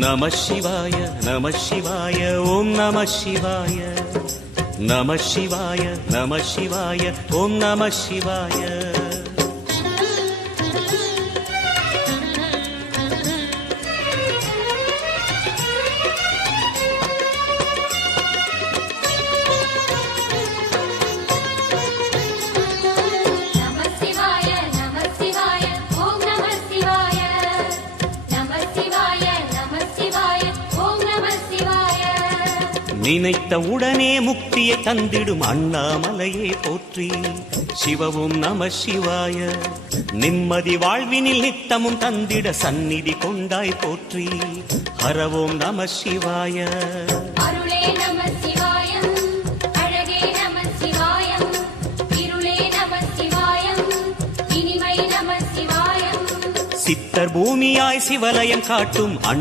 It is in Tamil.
நம சிவாய நம சிவாய ஓம் நம சிவாய நம சிவாய நம சிவாய ஓம் நம சிவாய. நினைத்த உடனே முக்தியை தந்திடும் அண்ணாமலையே போற்றி. சிவவும் நம சிவாய. நிம்மதி வாழ்வினில் நித்தமும் தந்திட சந்நிதி கொண்டாய் போற்றி. ஹரவோம் நம சிவாய. அருளே நம சிவாயம், அழகே நம சிவாயம், இருளே நம சிவாயம், இனிமை நம சிவாயம். சித்தர் பூமியாய் சிவலயம் காட்டும்